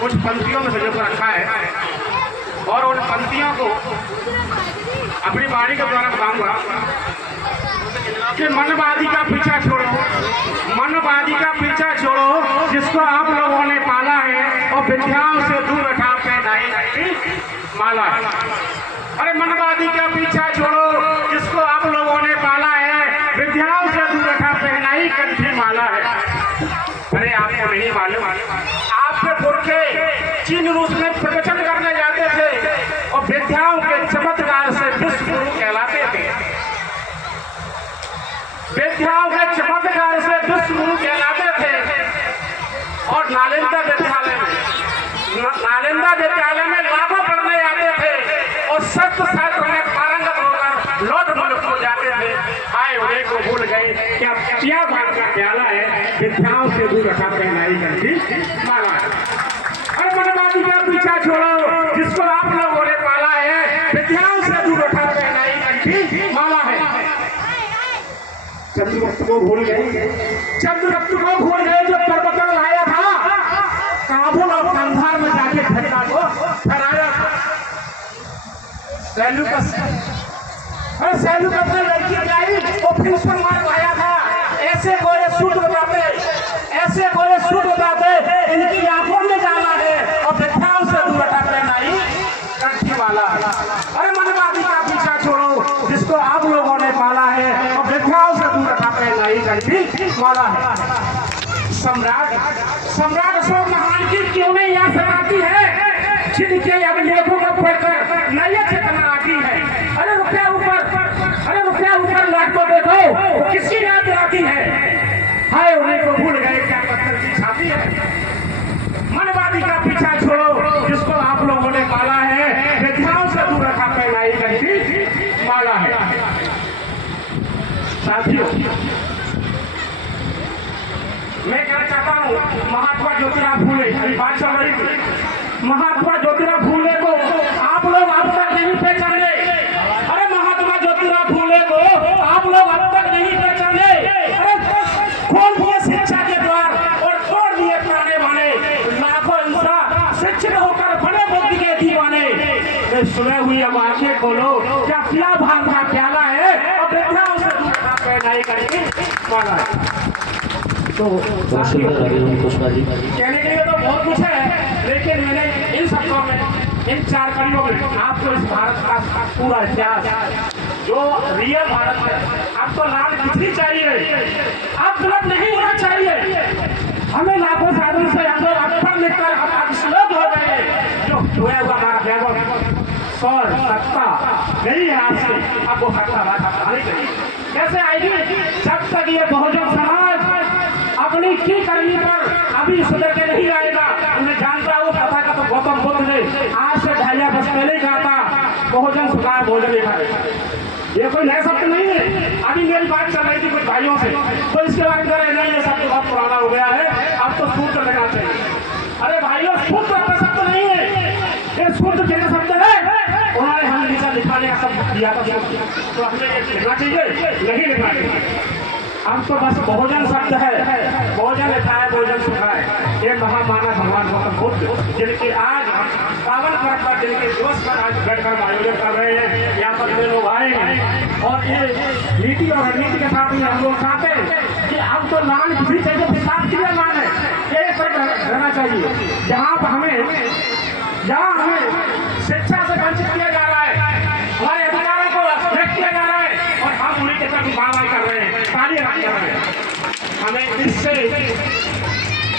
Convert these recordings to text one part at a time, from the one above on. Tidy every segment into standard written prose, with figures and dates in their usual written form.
कुछ पंक्तियों में सजो कर रखा है और उन पंक्तियों को अपनी वाणी के द्वारा बताऊंगा कि मनवादी का पीछा छोड़ो, मनवादी का पीछा छोड़ो जिसको आप लोगों ने पाला है और विद्याओं से दूर रखा पहनाई नहीं माला है। अरे मनवादी का पीछा छोड़ो जिसको आप लोगों ने पाला है, विद्याओं से दूर रखा पहनाई कंठी माला है। अरे आपको नहीं मालूम, आपके पुरखे चीन रूस में प्रवचन करने जाते थे और विद्याओं के चमत्कार से विश्व गुरु कहलाते थे। विद्याओं के चमत्कार से विश्व गुरु कहलाते थे और नालंदा विद्यालय में लाखों पढ़ने आते थे और सत्य शास्त्र में पारंगत होकर लौट मुल्क हो जाते थे। आए उन्हें को भूल गए क्या बात का प्याला है, विद्याओं से दूर रखा पहनाई करती माला है। अरे मनवादी का पीछा छोड़ो जिसको आप लोगों ने पाला है, विद्याओं से दूर रखा पहनाई करती माला है। चंद्रगुप्त को भूल गए, चंद्रगुप्त को भूल गए जो पर्वतन लाया था, काबुल और कंधार में जाके घटना को फहराया था। सेल्यूकस, अरे सेल्यूकस ने लड़की लाई और फिर उस पर मार खाया था। ऐसे गोरे सूट बताते, ऐसे गोरे सूट बताते, इनकी आंखों में जाला है और विद्याओं से दूर रखा पहनाई कंठी वाला। अरे मनवादी का पीछा छोड़ो जिसको आप लोगों ने पाला है और विद्याओं से दूर रखा पहनाई कंठी वाला है। सम्राट अशोक महान की क्यों नहीं याद सताती है, जिनके अभिलेखों को पढ़कर नई चेतना आती है। अरे रुपया ऊपर लाख को देखो किसकी याद आती है। हाय उन्हें को भूल गए क्या पत्थर की छाती है। मनवादी का पीछा छोड़ो जिसको आप लोगों ने पाला है, विद्याओं से दूर रखा पहनाई कंठी माला है। साथियों मैं कहना चाहता हूँ महात्मा ज्योतिराव फूले, अभी बात चल रही थी, महात्मा ज्योतिराव फूले को आप लोग अब तक नहीं पहचाने। अरे महात्मा ज्योतिराव फूले को आप लोग अब तक नहीं पहचाने। अरे खोल दिए शिक्षा के द्वार और छोड़ दिए पुराने बने, लाखों इंसान शिक्षित होकर बड़े बुद्धि के दीवाने। सुने हुई अब आंखें खोलो, क्या भाग का प्याला है और विद्याओं से दूर पहनाई करके माला है। तो कहने के लिए तो बहुत कुछ है, लेकिन मैंने इन शब्दों में, इन 4 कड़ियों में आपको इस भारत का पूरा इतिहास, जो रियल भारत है, आपको लाल दिखनी चाहिए, आप गलत नहीं होना चाहिए। हमें लाखों साधन से हम लोग अक्षर लिखकर हम श्लोक हो गए, जो है वो हमारा वैभव और सत्ता नहीं है आज से। अब वो सत्ता आने चाहिए, कैसे आएगी जब तक ये बहुजन समाज अपनी की करनी पर अभी सुधर के नहीं आएगा। उन्हें जानता हो पता का तो गौतम बुद्ध ने आज से 2,500 वर्ष पहले कहा था बहुजन सुखाए भोजन लिखाए। ये कोई नया शब्द नहीं है। अभी मेरी बात चल रही थी कुछ भाइयों से, तो इसके बाद कह रहे नहीं ये शब्द बहुत पुराना हो गया है, अब तो सूत्र लेना चाहिए। अरे भाइयों सूत्र का शब्द नहीं है, ये सूत्र के शब्द है। उन्होंने हम लिखाने का शब्द दिया था, तो हमें लिखना चाहिए नहीं लिखना चाहिए। अब तो बस बहुजन शब्द है, बहुजन लिखा है बहुजन सुखा है। ये महामानव भगवान गौतम बुद्ध जिनके आज पावन पर्व पर, जिनके दिवस पर आज बैठकर आयोजन कर रहे हैं, यहाँ पर ये लोग आए हैं और ये नीति और रणनीति के साथ में हम लोग चाहते हैं कि अब तो लान किसी जगह प्रसाद की लान है, एक तरफ रहना चाहिए। जहाँ हमें शिक्षा से वंचित किया जा रहा है, हमारे अधिकारों को व्यक्त किया जा रहा है और हम उन्हीं के साथ वाहवाही कर रहे हैं, तालियां कर रहे हैं। हमें इससे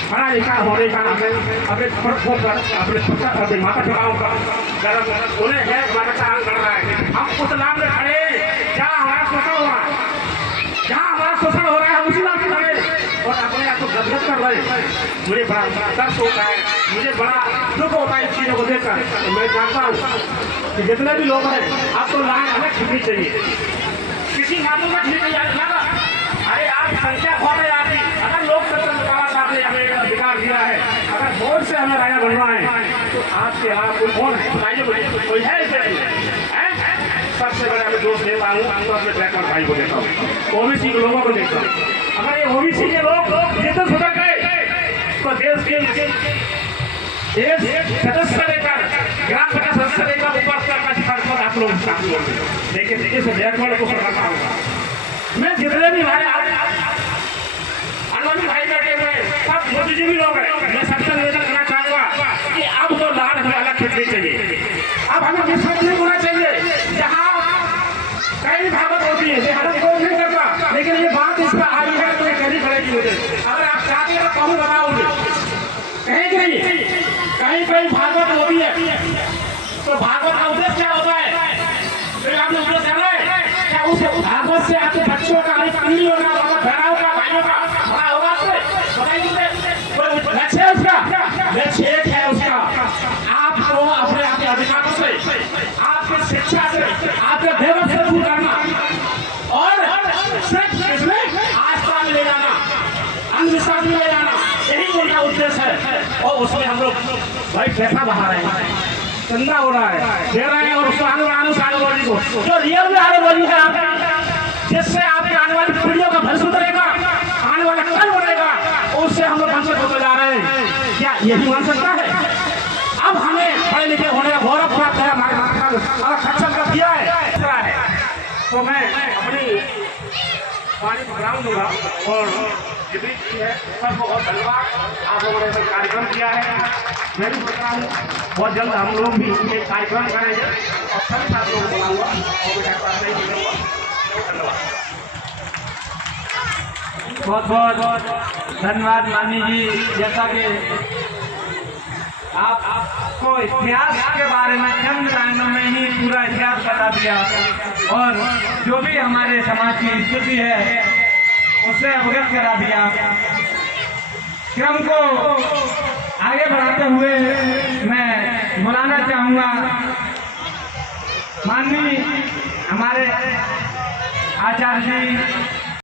बड़ा अधिकार होने का नाम है अपने अपने माता पिताओं का गर्व उन्हें है, माता का कर रहा है। हम उस नाम में खड़े जहाँ हमारा शोषण हो रहा है, जहाँ हमारा शोषण हो रहा है हम उसी नाम से खड़े और अपने आप को गदगद कर रहे हैं। मुझे बड़ा दर्द होता है, मुझे बड़ा दुख होता है इन चीज़ों को देखकर। तो मैं जानता हूँ कि जितने भी लोग हैं आप तो लाइन हमें खींचनी चाहिए, किसी नामों में खींचनी चाहिए। अरे आप संख्या बहुत है आपकी, अगर लोकतंत्र में बाबा साहब ने हमें अधिकार दिया है, अगर वोट से हमें राजा बनना है तो आपके यहाँ कोई कौन है बताइए, कोई है इसे? सबसे बड़ा मैं दोस्त देता हूँ तो अपने ब्लैकवर्ड भाई को देता हूँ, ओबीसी के लोगों को देखता हूँ। अगर ये ओबीसी के लोग जितने सुधर गए तो देश के एक सदस्य लेकर ग्राम पंचायत सदस्य लेकर ऊपर तक का स्तर पर आप लोग शामिल होंगे। लेकिन इस बैकवर्ड को समझना होगा। मैं जितने भी भाई अनवानी भाई बैठे हुए सब बुद्धिजीवी लोग हैं, मैं सबसे निवेदन करना चाहूंगा कि अब तो लाल हमें अलग खिंचनी चाहिए। अब हमें विश्वास नहीं होना चाहिए जहाँ कई भागवत होती है, हर कोई नहीं करता, लेकिन ये बात इस पर आई है तो ये कहीं खड़ेगी मुझे। अगर आप चाहते हैं तो कहूँ बताओगे कहीं कहीं भागवत होती है तो भागवत का उद्देश्य क्या होता है? तो आपने उद्देश्य जाना है क्या? उस भागवत से आपके बच्चों का एक पीढ़ी होगा, बहनों का, भाइयों का बड़ा होगा। आपसे बताइए लक्ष्य है उसका, लक्ष्य एक है उसका, आपको अपने आपके अधिकारों से, आपकी शिक्षा से, आपके देवत्व से दूर करना और सिर्फ इसमें आस्था में ले जाना, अंधविश्वास में ले जाना, यही उनका उद्देश्य है। और उसमें हम लोग भाई पैसा बहा रहे हैं, चंदा हो रहा है, दे रहे हैं और उसको आनुवांशिक को जो रियल में आनुवांशिक है आपका, जिससे आपके आने वाली पीढ़ियों का भविष्य सुधरेगा, आने वाला कल बनेगा, उससे हम लोग वंचित होते जा रहे हैं। क्या यही मान सकता है? अब हमें पढ़े लिखे होने का गौरव प्राप्त है, हमारे माता सक्षम कर दिया है। तो मैं अपनी वाणी विराम दूंगा और जितनी है सबको बहुत धन्यवाद। आप लोगों ने कार्यक्रम किया है, मैं भी सोच रहा हूँ बहुत जल्द हम लोग भी एक कार्यक्रम करेंगे और सभी साथ लोगों को बुलाऊंगा और धन्यवाद। बहुत बहुत धन्यवाद माननी जी। जैसा कि आपको इतिहास के बारे में चंद लाइनों में ही पूरा इतिहास बता दिया और जो भी हमारे समाज की स्थिति है उससे अवगत करा दिया। क्रम को आगे बढ़ाते हुए मैं बुलाना चाहूँगा माननीय हमारे आचार्य जी